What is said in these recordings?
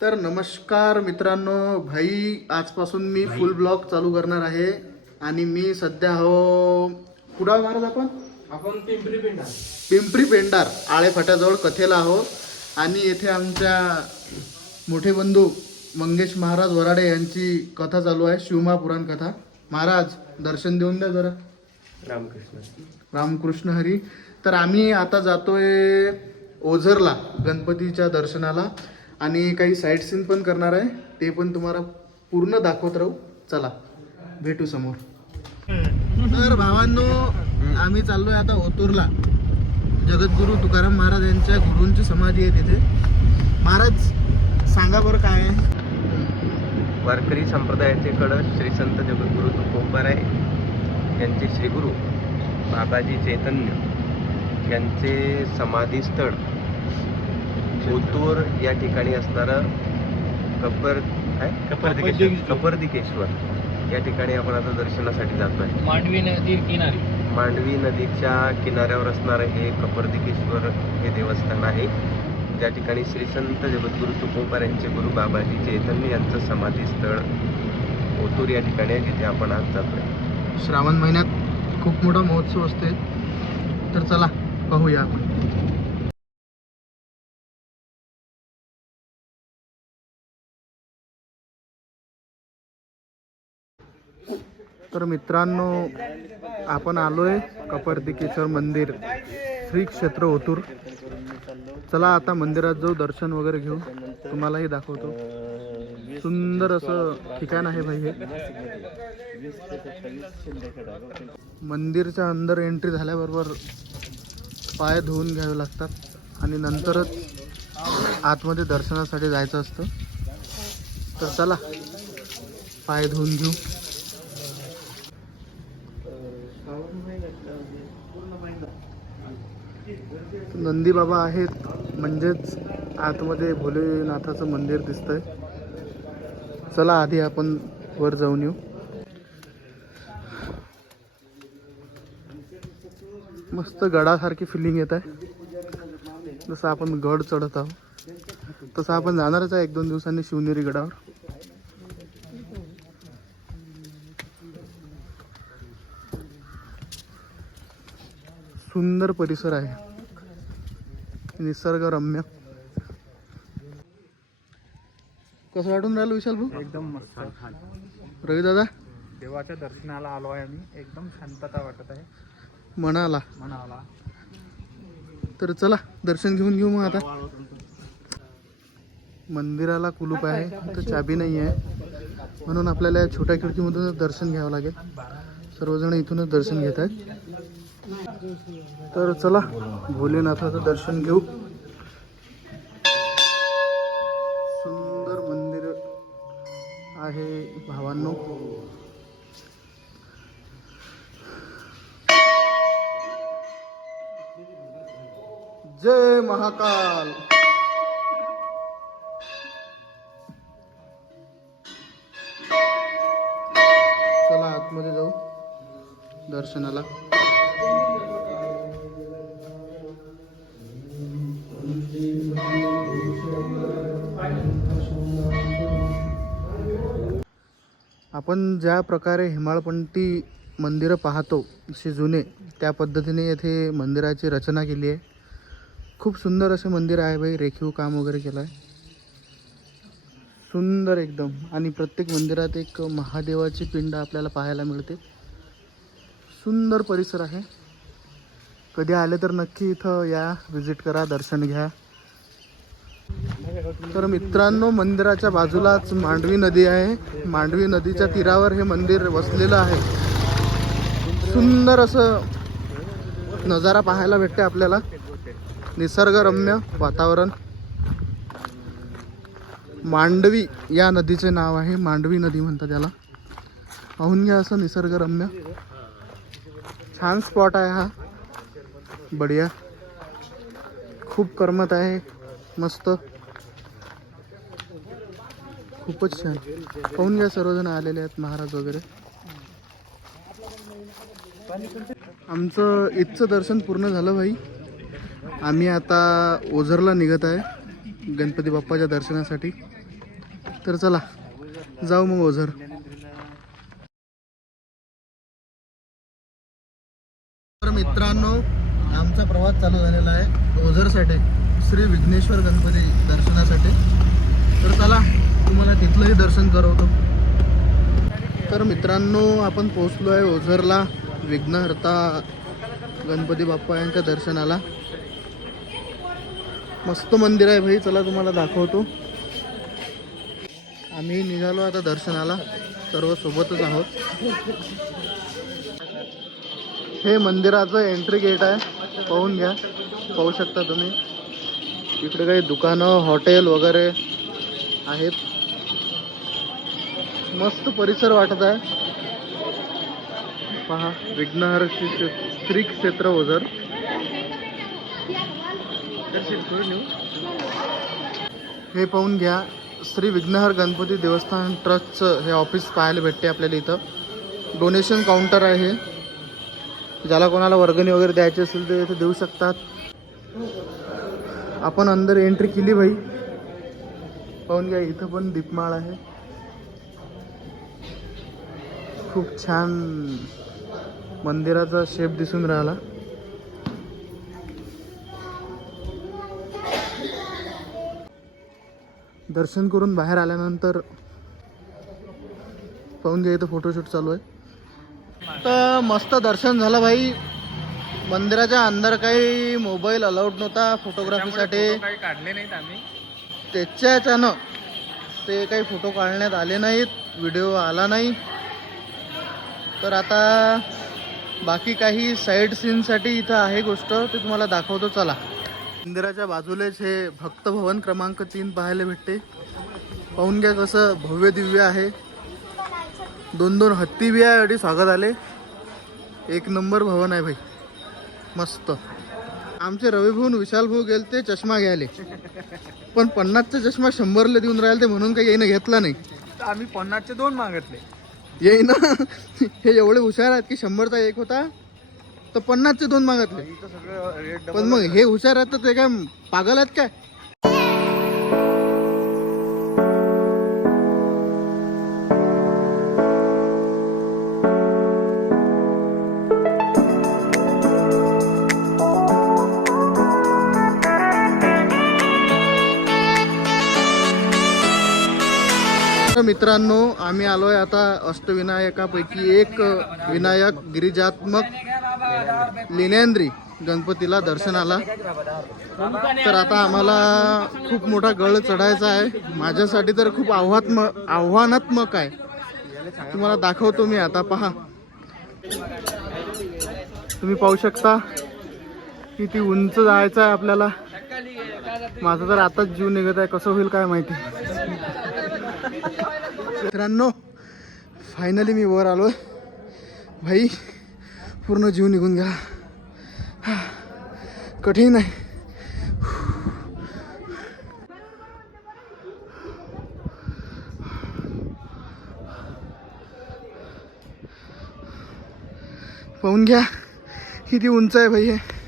तर नमस्कार मित्रांनो भाई आजपासून मी फुल ब्लॉग चालू करणार आहे आणि मी सध्या हो कुठं आहो महाराज आपण? आपण पिंपरी पिंडा पिंपरी पेंडार आळे फाट्याजवळ कथेला आहो. आणि येथे आमच्या मोठे बंधू मंगेश महाराज वराडे यांची कथा चालू आहे शिवमा पुराण कथा. महाराज दर्शन देऊन द्या जरा. रामकृष्ण. रामकृष्ण हरी. तर आम्ही आता जातोय ओझरला गणपतीच्या दर्शनाला. आणि काही साईट सीन पण करणार आहे. ते पण तुम्हाला पूर्ण दाखवत राहू. चला भेटू समोर. तर भावांनो आम्ही चाललोय आता ओतूरला. जगद्गुरू तुकाराम महाराज यांच्या गुरूंची समाधी आहे तिथे. महाराज सांगा बरं काय आहे? वारकरी संप्रदायाचे कडस श्री संत जगद्गुरु तुकोबाराय यांचे श्रीगुरु बाबाजी चैतन्य. यांचे समाधी स्थळ ओतूर या ठिकाणी असणारं कपर काय? कपर्दिकेश्वर. कपर्दिकेश्वर. या ठिकाणी आपण आता दर्शनासाठी जातोय मांडवी नदी किनारी. मांडवी नदीच्या किनाऱ्यावर असणारं हे कपर्दिकेश्वर हे देवस्थान आहे. ज्या ठिकाणी श्री संत जगद्गुरु तुकोबार यांचे गुरु बाबाजी चैतन्य यांचं समाधी स्थळ ओतूर या ठिकाणी आहे जिथे आपण आज जातोय श्रावण महिन्यात खूप मोठा महोत्सव असते तर चला पाहूया आपण. तर मित्रांनो आपण आलो आहे कपर्दिकेश्वर मंदिर श्री क्षेत्र ओतूर. चला आता मंदिरात जाऊ दर्शन वगैरे घेऊ. तुम्हालाही दाखवतो. सुंदर असं ठिकाण आहे भाई हे. मंदिरच्या अंदर एंट्री झाल्याबरोबर पाय धुवून घ्यावे लागतात आणि नंतरच आतमध्ये दर्शनासाठी जायचं असतं. तर चला पाय धुवून घेऊ. नंदीबाबा आहेत. म्हणजेच आतमध्ये भोलेनाथाचं मंदिर दिसतंय. चला आधी आपण वर जाऊन येऊ. मस्त गडासारखी फिलिंग येत आहे. जसं आपण गड चढत आहोत. तसं आपण जाणारच आहे एक दोन दिवसांनी शिवनेरी गडावर. सुंदर परिसर आहे. निसर्गरम्य. कसं वाटून राहिलं विशाल भाऊ? एकदम मस्त. रवी दादा? देवाच्या दर्शनाला आलो आहे आम्ही. एकदम शांतता वाटत आहे. म्हणाला मनाला. तर चला दर्शन घेऊन घेऊ मग आता. मंदिराला कुलूप आहे. तर चाबी नाही आहे. म्हणून आपल्याला छोट्या खिडकीमधूनच दर्शन घ्यावं लागेल. सर्वजण इथूनच दर्शन घेत आहेत. तर चला भोलेनाथाचं दर्शन घेऊ. सुंदर मंदिर आहे भावांनो. जय महाकाल. चला आतमध्ये जाऊ दर्शनाला. आपण ज्या प्रकारे हिमाळपंटी मंदिरं पाहतो असे जुने त्या पद्धतीने येथे मंदिराची रचना केली आहे. खूप सुंदर असे मंदिर आहे भाई रेखीव काम वगैरे केलं आहे सुंदर एकदम. आणि प्रत्येक मंदिरात एक महादेवाची पिंड आपल्याला पाहायला मिळते. सुंदर परिसर आहे. कधी आले तर नक्की इथं या व्हिजिट करा दर्शन घ्या. तर मित्रांनो मंदिराच्या बाजूलाच मांडवी नदी आहे. मांडवी नदीच्या तीरावर हे मंदिर वसलेलं आहे. सुंदर असं नजारा पाहायला भेटते आपल्याला. निसर्गरम्य वातावरण. मांडवी या नदीचे नाव आहे. मांडवी नदी म्हणतात त्याला पाहून घ्या असं निसर्गरम्य. छान स्पॉट आहे हा. बढिया. खूप करमत आहे. मस्त. खूपच छान. पाहून घ्या सर्वजण आलेले आहेत महाराज वगैरे. आमचं इथचं दर्शन पूर्ण झालं भाई. आम्ही आता ओझरला निघत आहे गणपती बाप्पाच्या दर्शनासाठी. तर चला जाऊ मग ओझर. तर मित्रांनो आमचा प्रवास चालू झालेला आहे ओझरसाठी श्री विघ्नेश्वर गणपती दर्शनासाठी. तर चला तुम्हाला तिथलंही दर्शन करवतो. तर मित्रांनो आपण पोचलो आहे ओझरला विघ्नहर्ता गणपती बाप्पा यांच्या दर्शनाला. मस्त मंदिर आहे भाई चला तुम्हाला दाखवतो. आम्ही निघालो आता दर्शनाला सर्व सोबतच आहोत. हे मंदिराचं एंट्री गेट आहे पाहून घ्या पाहू शकता तुम्ही. इकडे काही दुकानं हॉटेल वगैरे आहेत. मस्त परिसर वाटत आहे. पहा विघ्नहर श्री क्षेत्र ओझर. हे पाहून घ्या श्री विघ्नहर गणपती देवस्थान ट्रस्टचं हे ऑफिस पाहायला भेटते आपल्याला इथं. डोनेशन काउंटर आहे ज्याला कोणाला वर्गणी वगैरे द्यायची असेल ते इथे देऊ शकतात. आपण अंदर एंट्री केली भाई. पाहून घ्या इथं पण दीपमाळ आहे. खूप छान मंदिराचा शेप दिसून राहिला. दर्शन करून बाहेर आल्यानंतर पाहून घ्या इथं फोटोशूट चालू आहे. तर मस्त दर्शन झालं भाई. मंदिराच्या अंदर काही मोबाईल अलाउड नव्हता फोटोग्राफीसाठी काढले नाहीत आम्ही. त्याच्याच्यानं ते काही फोटो काढण्यात आले नाहीत. व्हिडिओ आला नाही. तर आता बाकी काही साईड सीनसाठी इथं आहे गोष्ट ते तुम्हाला दाखवतो चला. मंदिराच्या बाजूलेच हे भक्त भवन क्रमांक तीन पाहायला भेटते. पाहून घ्या कसं भव्य दिव्य आहे. दोन दोन हत्ती बी आहे स्वागत आले. एक नंबर भवन आहे भाई. मस्त. आमचे रवी भाऊन विशाल भाऊ गेले ते चष्मा घ्यायले. पण पन्नासचा चष्मा शंभरला देऊन राहिले ते म्हणून काही येईनं घेतला नाही. तर आम्ही पन्नासचे दोन मागितले. येईनं. हे एवढे हुशार आहेत की शंभरचा एक होता तर पन्नासचे दोन मागतले. पण मग हे हुशार आहेत तर ते काय पागल आहेत काय? तर मित्रांनो आम्ही आलोय आता अष्टविनायकापैकी एक विनायक गिरिजात्मक लिनेंद्री गणपतीला दर्शनाला. तर आता आम्हाला खूप मोठा गळ चढायचा आहे. माझ्यासाठी तर खूप आव्हात्मक आव्हानात्मक आहे. तुम्हाला दाखवतो मी आता पहा. तुम्ही पाहू शकता किती उंच जायचं आहे आपल्याला. माझा तर आताच जीव निघत आहे कसं होईल काय माहिती. मित्रांनो फायनली मी वर आलो भाई पूर्ण जीव निघून गेला कठीण आहे. पाहून घ्या किती उंच आहे भाई हे.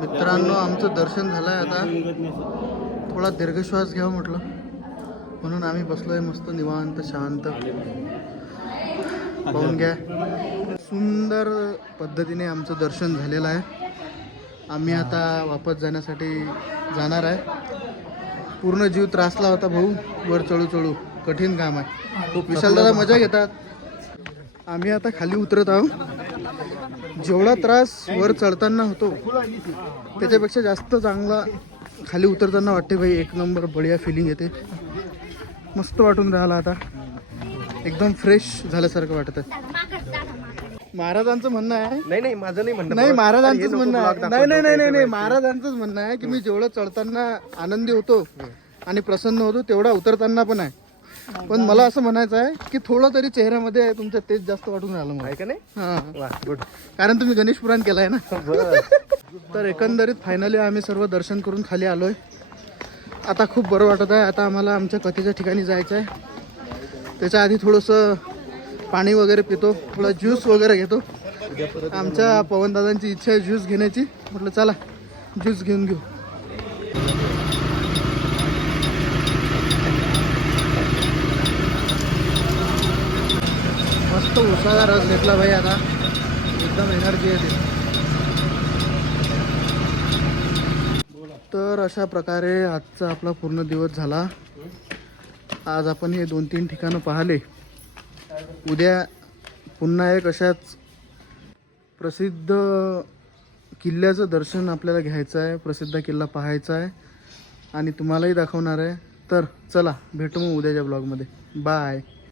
मित्रांनो आमचं दर्शन झालं आहे आता. थोडा दीर्घश्वास घ्या म्हटलं. म्हणून आम्ही बसलोय मस्त निवांत शांत. पाहून घ्या. सुंदर पद्धतीने आमचं दर्शन झालेलं आहे. आम्ही आता वापस जाण्यासाठी जाणार आहे. पूर्ण जीव त्रासला होता भाऊ. वर चढू चढू. कठीण काम आहे. खूप विशाल दादा मजा घेतात. आम्ही आता खाली उतरत आहोत. जेवढा त्रास वर चढताना होतो त्याच्यापेक्षा जास्त चांगला खाली उतरताना वाटते भाई एक नंबर बढिया फिलिंग येते. मस्त वाटून राहिला आता. एकदम फ्रेश झाल्यासारखं वाटत आहे महाराजांचं म्हणणं आहे नाही नाही माझं नाही म्हणणं. नाही महाराजांचंच म्हणणं आहे. नाही नाही नाही नाही महाराजांचंच म्हणणं आहे की मी जेवढं चढताना आनंदी होतो आणि प्रसन्न होतो तेवढा उतरताना पण आहे. पण मला असं म्हणायचं आहे की थोडं तरी चेहऱ्यामध्ये तुमच्या तेज जास्त वाटून राहिलं मला. आहे का नाही? हा. गुड कारण तुम्ही गणेश पुराण केलाय ना. तर एकंदरीत फायनली आम्ही सर्व दर्शन करून खाली आलोय. आता खूप बरं वाटत आहे. आता आम्हाला आमच्या कथेच्या ठिकाणी जायचं आहे. त्याच्या आधी थोडंसं पाणी वगैरे पितो थोडं ज्यूस वगैरे घेतो. आमच्या पवनदादांची इच्छा आहे ज्यूस घेण्याची. म्हटलं चला ज्यूस घेऊन घेऊ मस्त उसाचा रस घेतला भाई आता. एकदम एनर्जी येते तर अशा प्रकारे आजचा आपला पूर्ण दिवस झाला. आज आपण हे दोन तीन ठिकाणं पाहिले. उद्या पुन्हा एक अशाच प्रसिद्ध किल्ल्याचं दर्शन आपल्याला घ्यायचं आहे. प्रसिद्ध किल्ला पाहायचा आहे. आणि तुम्हालाही दाखवणार आहे. तर चला भेटू मग उद्याच्या ब्लॉगमध्ये बाय